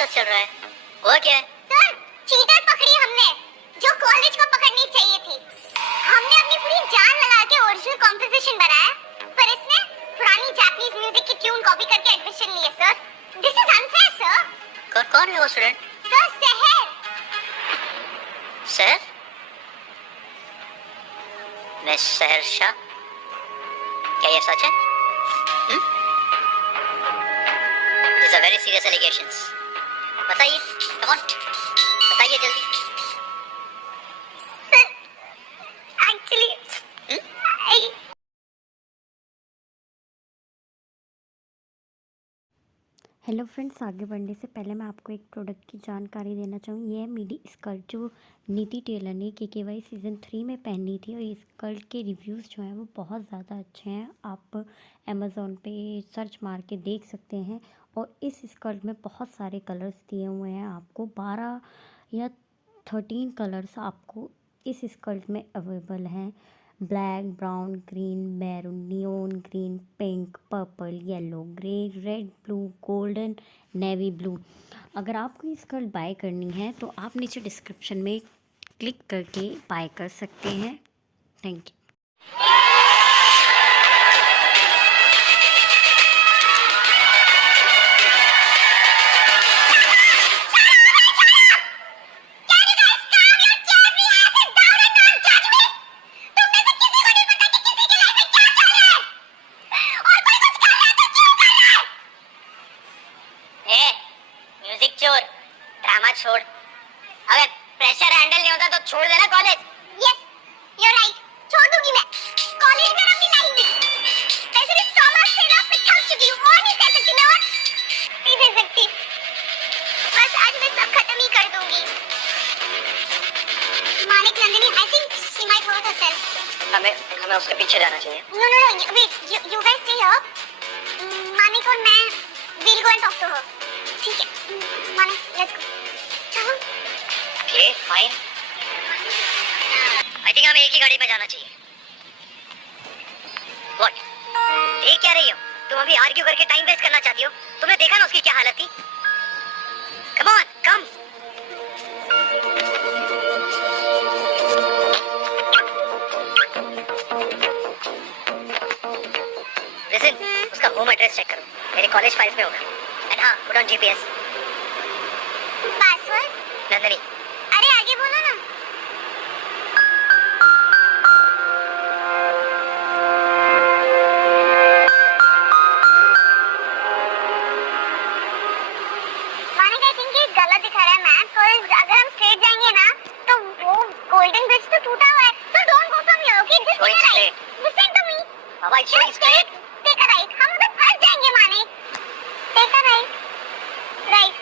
Process चल रहा है। वो क्या है? सर, चीटर पकड़ी हमने, जो कॉलेज को पकड़नी चाहिए थी। हमने अपनी पूरी जान लगा के ओरिजिनल कॉम्पोजिशन बनाया, पर इसने पुरानी जापानीज म्यूजिक की ट्यून कॉपी करके एडमिशन ली है sir. This is unfair sir. कौन है वो स्टूडेंट? सर, सहर। सर? मिस सहर शाह, क्या ये सच है? These are very serious allegations. बताइए, come on, बताइए जल्दी। सर, एक्चुअली हेलो फ्रेंड्स, आगे बढ़ने से पहले मैं आपको एक प्रोडक्ट की जानकारी देना चाहूँगी। ये है मिडी स्कर्ट जो नीति टेलर ने केकेवाई सीज़न 3 में पहनी थी, और इस स्कर्ट के रिव्यूज़ जो हैं वो बहुत ज़्यादा अच्छे हैं। आप अमेज़ॉन पे सर्च मार के देख सकते हैं। और इस स्कर्ट में बहुत सारे कलर्स दिए हुए हैं, आपको 12 या 13 कलर्स आपको इस स्कर्ट में अवेलेबल हैं। Black, brown, green, maroon, neon green, pink, purple, yellow, grey, red, blue, golden, navy blue. अगर आपको ये स्कर्ट बाय करनी है तो आप नीचे डिस्क्रिप्शन में क्लिक करके बाय कर सकते हैं। Thank you. चोर, ड्रामा छोड़। अगर प्रेशर हैंडल नहीं होता तो छोड़ देना college. Yes, you are right, छोड़ दूंगी मैं कॉलेज में अपनी लाइफ में। वैसे भी ट्रॉमा से ना मैं थक चुकी हूँ, और नहीं सह सकती मैं, और नहीं सह सकती। बस आज मैं सब खत्म ही कर दूंगी। Manik Nandini, I think she might hurt herself. हमें उसके पीछे जाना चाहिए। No no no, wait, you guys stay here. Manik और मैं will go and talk to her. ठीक है मानिक, लेट्स गो। चलो। Okay fine. आई थिंक हमें एक ही गाड़ी में जाना चाहिए। व्हाट? देख क्या रही हो तुम? अभी आर्ग्यू करके टाइम वेस्ट करना चाहती हो? तुमने देखा ना उसकी क्या हालत थी। Come on, come. लिसन, उसका होम एड्रेस चेक करो, मेरे कॉलेज फाइल्स में होगा। एंड हाँ, put on GPS. Password? Nandini. अरे आगे बोलो ना। मानिक, आई थिंक ये गलत दिखा रहा है मैप, और अगर हम स्ट्रेट जाएंगे ना तो वो गोल्डन ब्रिज तो टूटा हुआ है। So don't go from here, okay? Just take a right. Listen to me. बाबा, it's going straight. Take a right, हम उधर फंस जाएंगे Manik. Take a right. Right.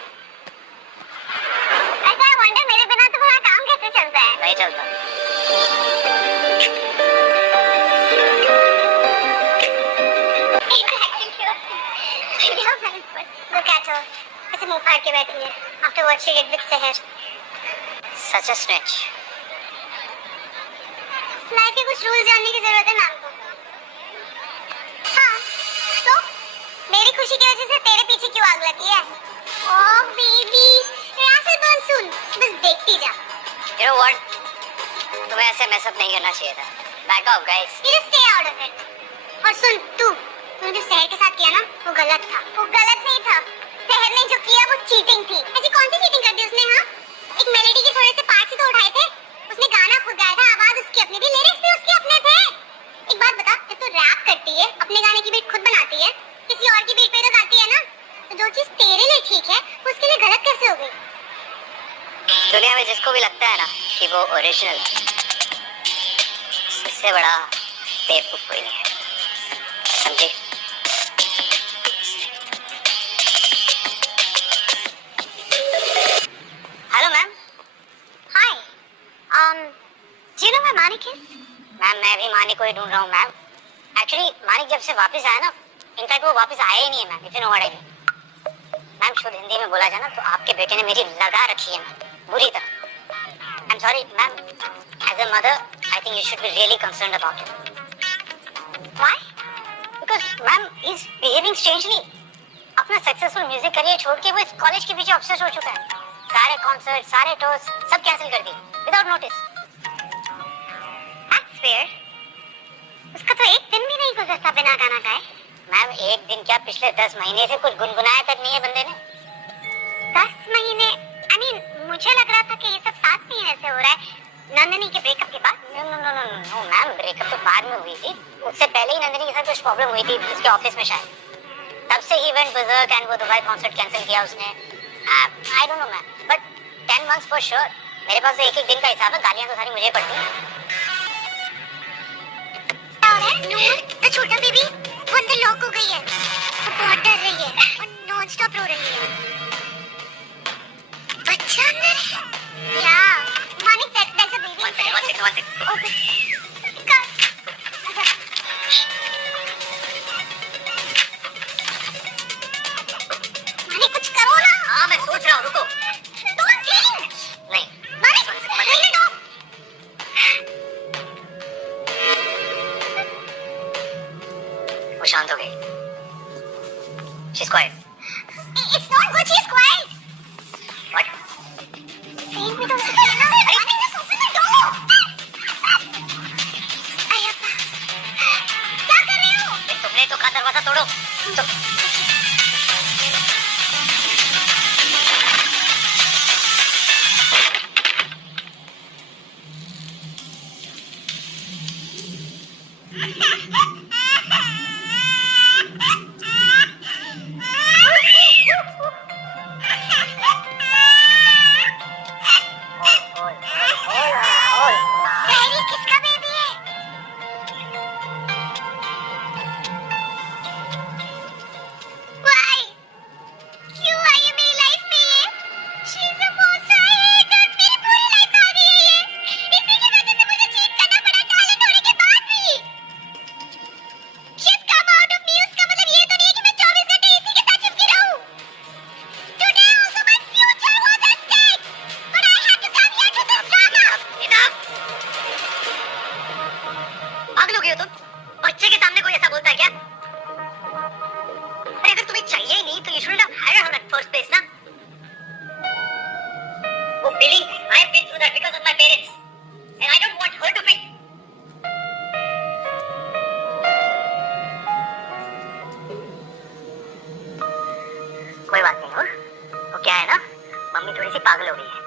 ऐसा वंडर, मेरे बिना तुम्हारा काम कैसे चलता है? नहीं चलता। Look at her. ऐसे मुंह फाड़ के बैठी है after watching it with Seher. Such a snitch. Life के कुछ रूल जानने की जरूरत है मैम को। हाँ, तो मेरी खुशी की वजह से तेरे पीछे क्यों आग लगी है? ओह बेबी, रासल बर्न सुन, बस देखती जा। You know what? तुम्हें ऐसे मैसअप नहीं करना चाहिए था। Back off, guys. You just stay out of it. और सुन, तूने जो सहर के साथ किया ना, वो गलत था। वो गलत नहीं था। सहर ने जो किया वो चीटिंग थी। ऐसी कौन सी चीटिंग कर दी उसने? हाँ, एक मेलोडी के थोड़े से पार्ट्स ही तो उठाए थे। उसने गाना खुद गाया था, आवाज उसकी अपनी थी, लिरिक्स भी उसके अपने थे। एक बात बता, जब तू रैप करती है, अपने गाने की बीट खुद बनाती है, किसी और की बीट पे तो गाती है ना, तो जो चीज तेरे लिए ठीक है वो उसके लिए गलत कैसे हो गई? दुनिया में जिसको भी लगता है ना कि वो ओरिजिनल, इससे बड़ा बेवकूफ कोई नहीं है, समझे? Hello ma'am. Hi, do you know where Manik is? Ma'am, मैं भी मानिक को ही ढूंढ रहा हूँ मैम। एक्चुअली मानिक जब से वापस आया ना, इनफैक्ट वो वापस आया ही नहीं है ma'am, if you know what I mean. Ma'am, शुद्ध हिंदी में बोला जाए ना तो आपके बेटे ने मेरी लगा रखी है मैम, बुरी तरह। I am sorry ma'am, as a mother I think you should be really concerned about it. Why? Because ma'am, he's behaving strangely. अपना सक्सेसफुल म्यूजिक करियर छोड़ के वो इस कॉलेज के पीछे ऑब्सेस्ड हो चुका है। सारे कॉन्सर्ट, सारे टूर्स सब कैंसिल कर दिए विदाउट नोटिस। That's weird. उसका तो एक दिन भी नहीं गुजरता बिना गाना गाए। मैम एक दिन क्या, पिछले 10 महीने से कुछ गुनगुनाया तक नहीं है बंदे ने। 10 महीने? I mean, मुझे लग रहा था कि ये सब 7 महीने से हो रहा है, नंदिनी के ब्रेकअप के बाद। नो मैम, ब्रेकअप तो बाद में हुई थी। उससे पहले ही नंदिनी के साथ कुछ प्रॉब्लम हुई थी उसके ऑफिस में शायद, तब से ही वेंट बर्जर्क एंड वो दुबई कॉन्सर्ट कैंसिल किया उसने। I don't know ma'am, but 10 months for sure. मेरे पास तो एक दिन का हिसाब है, गालियां तो सारी मुझे पड़ती हैं। नूर, द छोटा बेबी, वो अंदर लॉक हो गई है। वो बहुत डर रही है और नॉन स्टॉप रो रही है। बच्चा अंदर है? या, Manik, there's a baby inside. One second. Okay. Come. Manik, कुछ करो ना। हाँ मैं सोच रहा हूँ, रुको। Don't think. नहीं मानिक, नहीं, no. वो शांत हो गई। She's quiet. It's not good, she's quiet. What? Pain में तो उसे कहना है। Manik, just open the door. Ayyappa, क्या कर रहे हो? तुमने तो कहा दरवाजा तोड़ो। तो सहरी किसका बेबी है? Why? क्यों आई है मेरी लाइफ में ये? She's a monster. I hate her. मेरी पूरी लाइफ खा गई है ये। इसी की वजह से मुझे चीट करना पड़ा टैलेंट होने के बाद भी। She's come out of me. उसका मतलब ये तो नहीं है कि मैं 24 घंटे इसी के साथ चिपकी रहूं। Today also my future was at stake. But I had to come here to this drama. enough। पागल हो गई हो तुम? बच्चे के सामने कोई ऐसा बोलता है क्या? अरे अगर तुम्हें चाहिए ही नहीं तो you shouldn't have hired her at first place ना। वो feeling I have been through that because of my parents and I don't want her to feel। कोई बात नहीं हो, वो क्या है ना, मम्मी थोड़ी सी पागल हो गई है,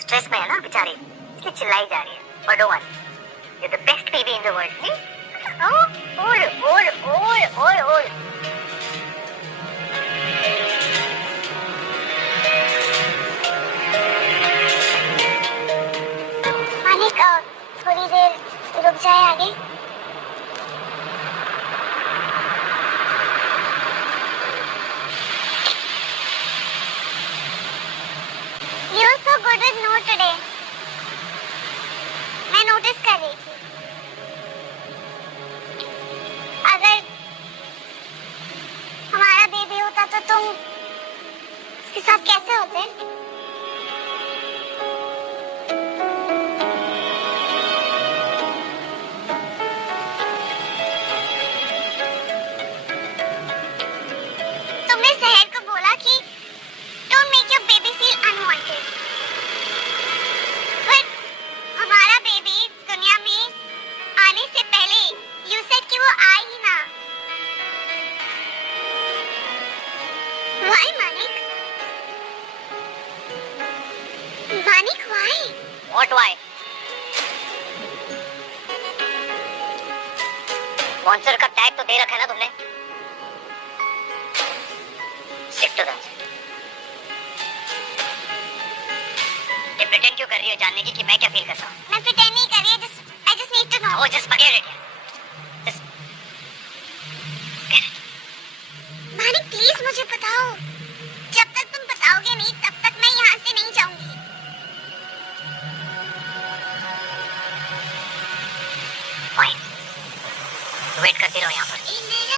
स्ट्रेस में है ना बेचारी, इसलिए चिल्लाई जा रही है। But don't worry, you're the best baby in the world, see? Oh, old. Manik, थोड़ी देर रुक जाए आगे। You're so good with no today. मैं नोटिस कर रही थी। अगर हमारा बेबी होता तो तुम उसके साथ कैसे होते? तुमने सहर को बोला कि don't make your baby feel unwanted. But हमारा बेबी दुनिया में आने से पहले you said कि वो आए ही ना। Why, Manik? Manik, why? What why? Monster का टैग तो दे रखा है ना तुमने। Stick to that। ये pretend क्यों कर रही हो जानने की कि मैं क्या फील करता हूँ? मैं pretend नहीं कर रही, I just need to know. Oh, just forget it। Just Manik, please मुझे बताओ। जब तक तुम बताओगे नहीं तब तक मैं यहाँ से नहीं जाऊंगी। fine। वेट करती रहो यहाँ पर। नहीं,